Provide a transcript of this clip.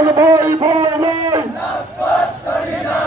Kill the boy, boy, no. tali, nine. That's what, 29.